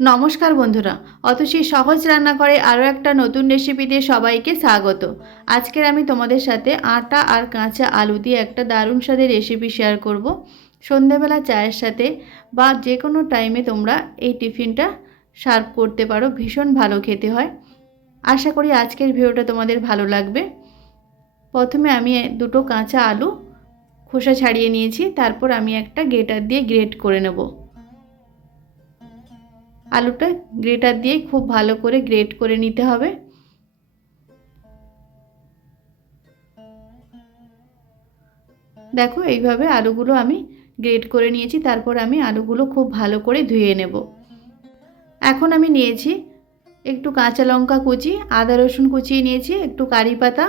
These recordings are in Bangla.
নমস্কার বন্ধুরা অতসী সহজ রান্না করে আরও একটা নতুন রেসিপি দিয়ে সবাইকে স্বাগত। আজকের আমি তোমাদের সাথে আটা আর কাঁচা আলু দিয়ে একটা দারুণ স্বাদের রেসিপি শেয়ার করব। সন্ধেবেলা চায়ের সাথে বা যে কোনো টাইমে তোমরা এই টিফিনটা সার্ভ করতে পারো, ভীষণ ভালো খেতে হয়। আশা করি আজকের ভিডিওটা তোমাদের ভালো লাগবে। প্রথমে আমি দুটো কাঁচা আলু খোসা ছাড়িয়ে নিয়েছি, তারপর আমি একটা গ্রেটার দিয়ে গ্রেট করে নেব। আলুটা গ্রেটার দিয়ে খুব ভালো করে গ্রেট করে নিতে হবে। দেখো এইভাবে আলুগুলো আমি গ্রেট করে নিয়েছি, তারপর আমি আলুগুলো খুব ভালো করে ধুয়ে নেব। এখন আমি নিয়েছি একটু কাঁচা লঙ্কা কুচি, আদা রসুন কুচিয়ে নিয়েছি, একটু কারি পাতা,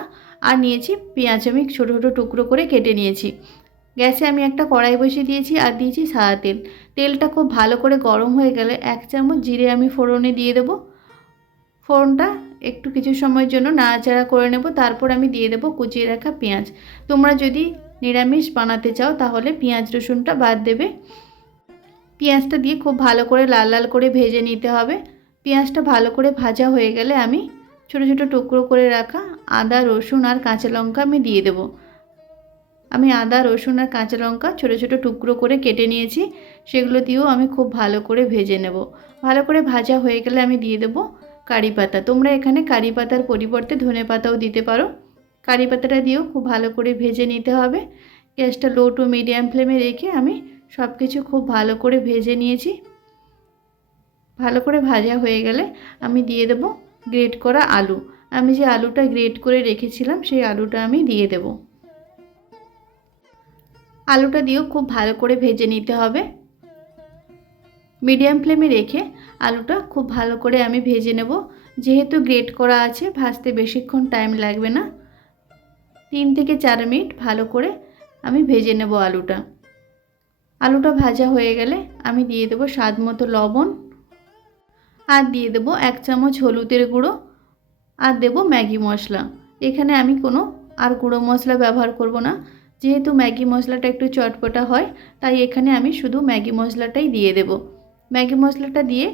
আর নিয়েছি পেঁয়াজ আমি ছোটো ছোটো টুকরো করে কেটে নিয়েছি। গ্যাসে আমি একটা কড়াই বসিয়ে দিয়েছি আর দিয়েছি সাদা তেল। তেলটা খুব ভালো করে গরম হয়ে গেলে এক চামচ জিরে আমি ফোড়নে দিয়ে দেবো। ফোড়নটা একটু কিছু সময়ের জন্য নাড়াচাড়া করে নেব, তারপর আমি দিয়ে দেবো কুচিয়ে রাখা পেঁয়াজ। তোমরা যদি নিরামিষ বানাতে চাও তাহলে পেঁয়াজ রসুনটা বাদ দেবে। পেঁয়াজটা দিয়ে খুব ভালো করে লাল লাল করে ভেজে নিতে হবে। পেঁয়াজটা ভালো করে ভাজা হয়ে গেলে আমি ছোটো ছোটো টুকরো করে রাখা আদা, রসুন আর কাঁচা লঙ্কা আমি দিয়ে দেবো। আমি আদা, রসুন আর কাঁচা লঙ্কা ছোটো ছোটো টুকরো করে কেটে নিয়েছি। সেগুলো দিয়েও আমি খুব ভালো করে ভেজে নেব। ভালো করে ভাজা হয়ে গেলে আমি দিয়ে দেবো কারি পাতা। তোমরা এখানে কারি পাতার পরিবর্তে ধনে পাতাও দিতে পারো। কারি পাতাটা দিয়েও খুব ভালো করে ভেজে নিতে হবে। গ্যাসটা লো টু মিডিয়াম ফ্লেমে রেখে আমি সব কিছু খুব ভালো করে ভেজে নিয়েছি। ভালো করে ভাজা হয়ে গেলে আমি দিয়ে দেবো গ্রেট করা আলু। আমি যে আলুটা গ্রেট করে রেখেছিলাম, সেই আলুটা আমি দিয়ে দেবো। আলুটা দিয়েও খুব ভালো করে ভেজে নিতে হবে। মিডিয়াম ফ্লেমে রেখে আলুটা খুব ভালো করে আমি ভেজে নেব। যেহেতু গ্রেট করা আছে, ভাজতে বেশিক্ষণ টাইম লাগবে না। তিন থেকে চার মিনিট ভালো করে আমি ভেজে নেব আলুটা। আলুটা ভাজা হয়ে গেলে আমি দিয়ে দেবো স্বাদ মতো লবণ। আর দিয়ে দেবো এক চামচ হলুদের গুঁড়ো। আর দেবো ম্যাগি মশলা। এখানে আমি কোনো আর গুঁড়ো মশলা ব্যবহার করব না। যেহেতু ম্যাগি মশলাটা একটু চটপটা হয়, তাই এখানে আমি শুধু ম্যাগি মশলাটাই দিয়ে দেব। ম্যাগি মশলাটা দিয়ে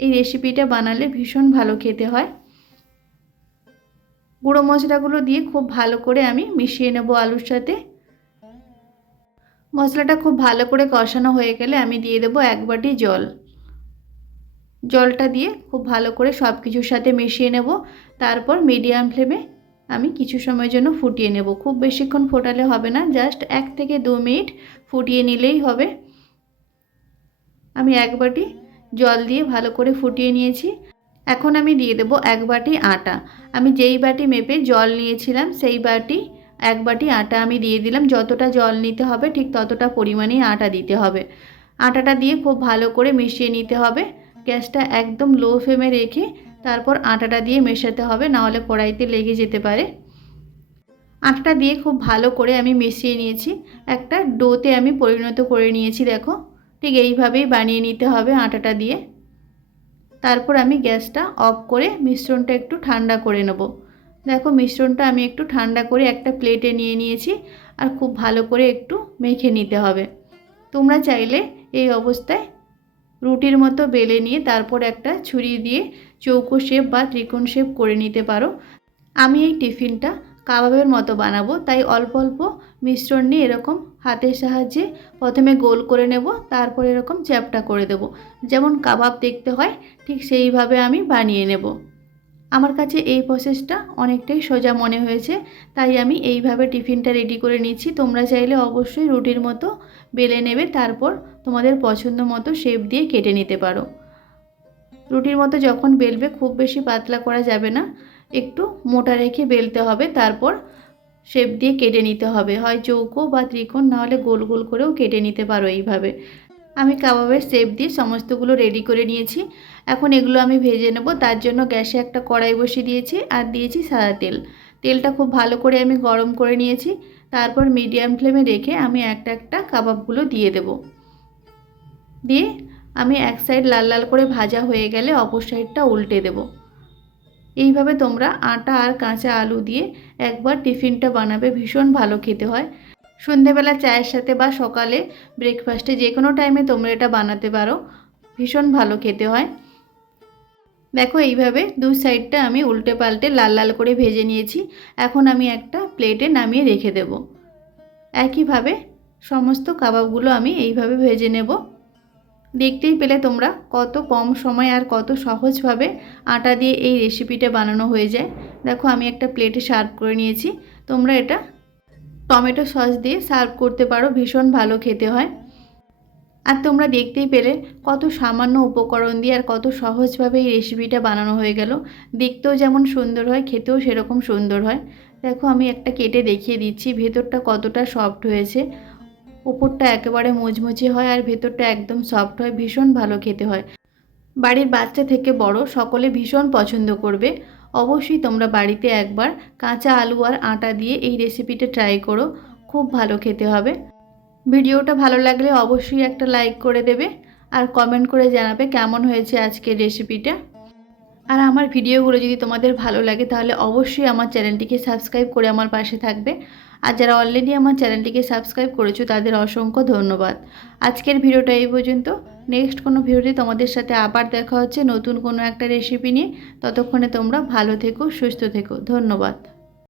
এই রেসিপিটা বানালে ভীষণ ভালো খেতে হয়। গুঁড়ো মশলাগুলো দিয়ে খুব ভালো করে আমি মিশিয়ে নেব আলুর সাথে। মশলাটা খুব ভালো করে কষানো হয়ে গেলে আমি দিয়ে দেবো এক বাটি জল। জলটা দিয়ে খুব ভালো করে সব কিছুর সাথে মিশিয়ে নেব। তারপর মিডিয়াম ফ্লেমে আমি কিছু সময়ের জন্য ফুটিয়ে নেব। খুব বেশিক্ষণ ফোটালে হবে না, জাস্ট এক থেকে দু মিনিট ফুটিয়ে নিলেই হবে। আমি এক বাটি জল দিয়ে ভালো করে ফুটিয়ে নিয়েছি। এখন আমি দিয়ে দেবো এক বাটি আটা। আমি যেই বাটি মেপে জল নিয়েছিলাম, সেই বাটি, এক বাটি আটা আমি দিয়ে দিলাম। যতটা জল নিতে হবে, ঠিক ততটা পরিমাণেই আটা দিতে হবে। আটাটা দিয়ে খুব ভালো করে মিশিয়ে নিতে হবে। গ্যাসটা একদম লো ফ্লেমে রেখে তারপর আটাটা দিয়ে মেশাতে হবে, নাহলে কড়াইতে লেগে যেতে পারে। আটাটা দিয়ে খুব ভালো করে আমি মিশিয়ে নিয়েছি। একটা ডোতে আমি পরিণত করে নিয়েছি, দেখো। ঠিক এইভাবেই বানিয়ে নিতে হবে আটাটা দিয়ে। তারপর আমি গ্যাসটা অফ করে মিশ্রণটা একটু ঠান্ডা করে নেব। দেখো, মিশ্রণটা আমি একটু ঠান্ডা করে একটা প্লেটে নিয়ে নিয়েছি আর খুব ভালো করে একটু মেখে নিতে হবে। তোমরা চাইলে এই অবস্থায় রুটির মতো বেলে নিয়ে তারপর একটা ছুরি দিয়ে চৌকো শেপ বা ত্রিকোণ শেপ করে নিতে পারো। আমি এই টিফিনটা কাবাবের মতো বানাবো, তাই অল্প অল্প মিশ্রণ নিয়ে এরকম হাতের সাহায্যে প্রথমে গোল করে নেব, তারপর এরকম চ্যাপটা করে দেব। যেমন কাবাব দেখতে হয়, ঠিক সেইভাবে আমি বানিয়ে নেব। আমার কাছে এই প্রসেসটা অনেকটাই সোজা মনে হয়েছে, তাই আমি এইভাবে টিফিনটা রেডি করে নিচ্ছি। তোমরা চাইলে অবশ্যই রুটির মতো বেলে নেবে, তারপর তোমাদের পছন্দ মতো শেপ দিয়ে কেটে নিতে পারো। রুটির মতো যখন বেলবে, খুব বেশি পাতলা করা যাবে না, একটু মোটা রেখে বেলতে হবে, তারপর শেপ দিয়ে কেটে নিতে হবে। হয় চৌকো বা ত্রিকোণ নাহলে গোল গোল করেও কেটে নিতে পারো এইভাবে। আমি কাবাবের শেপ দিয়ে সমস্তগুলো রেডি করে নিয়েছি। এখন এগুলো আমি ভেজে নেব। তার জন্য গ্যাসে একটা কড়াই বসিয়ে দিয়েছি আর দিয়েছি সাদা তেল। তেলটা খুব ভালো করে আমি গরম করে নিয়েছি। তারপর মিডিয়াম ফ্লেমে রেখে আমি একটা একটা কাবাবগুলো দিয়ে দেব। দিয়ে আমি এক সাইড লাল লাল করে ভাজা হয়ে গেলে অপর সাইডটা উল্টে দেব। এইভাবে তোমরা আটা আর কাঁচা আলু দিয়ে একবার টিফিনটা বানাবে। ভীষণ ভালো খেতে হয়। সন্ধেবেলা চায়ের সাথে বা সকালে ব্রেকফাস্টে যে কোনো টাইমে তোমরা এটা বানাতে পারো। ভীষণ ভালো খেতে হয়। দেখো, এইভাবে দুই সাইডটা আমি উল্টে পাল্টে লাল লাল করে ভেজে নিয়েছি। এখন আমি একটা প্লেটে নামিয়ে রেখে দেব। একইভাবে সমস্ত কাবাবগুলো আমি এইভাবে ভেজে নেব। দেখতেই পেলে তোমরা কত কম সময় আর কত সহজভাবে আটা দিয়ে এই রেসিপিটা বানানো হয়ে যায়। দেখো, আমি একটা প্লেটে সার্ভ করে নিয়েছি। তোমরা এটা টমেটো সস দিয়ে সার্ভ করতে পারো, ভীষণ ভালো খেতে হয়। আর তোমরা দেখতেই পেলে কত সামান্য উপকরণ দিয়ে আর কত সহজভাবে এই রেসিপিটা বানানো হয়ে গেল। দেখতেও যেমন সুন্দর হয়, খেতেও সেরকম সুন্দর হয়। দেখো, আমি একটা কেটে দেখিয়ে দিচ্ছি, ভেতরটা কতটা সফট হয়েছে। ওপরটা একেবারে মুচমুচে হয় আর ভেতরটা একদম সফট হয়, ভীষণ ভালো খেতে হয়। বাড়ির বাচ্চা থেকে বড় সকলে ভীষণ পছন্দ করবে। অবশ্যই তোমরা বাড়িতে একবার কাঁচা আলু আর আটা দিয়ে এই রেসিপিটা ট্রাই করো, খুব ভালো খেতে হবে। ভিডিওটা ভালো লাগলে অবশ্যই একটা লাইক করে দেবে আর কমেন্ট করে জানাবে কেমন হয়েছে আজকের রেসিপিটা আর আমার ভিডিওগুলো যদি তোমাদের ভালো লাগে তাহলে অবশ্যই আমার চ্যানেলটিকে সাবস্ক্রাইব করে আমার পাশে থাকবে। আর যারা অলরেডি আমার চ্যানেলটিকে সাবস্ক্রাইব করেছ তাদের অসংখ্য ধন্যবাদ। আজকের ভিডিওটা এই পর্যন্ত। নেক্সট কোনো ভিডিওতে তোমাদের সাথে আবার দেখা হচ্ছে নতুন কোনো একটা রেসিপি নিয়ে। ততক্ষণে তোমরা ভালো থেকো, সুস্থ থেকো। ধন্যবাদ।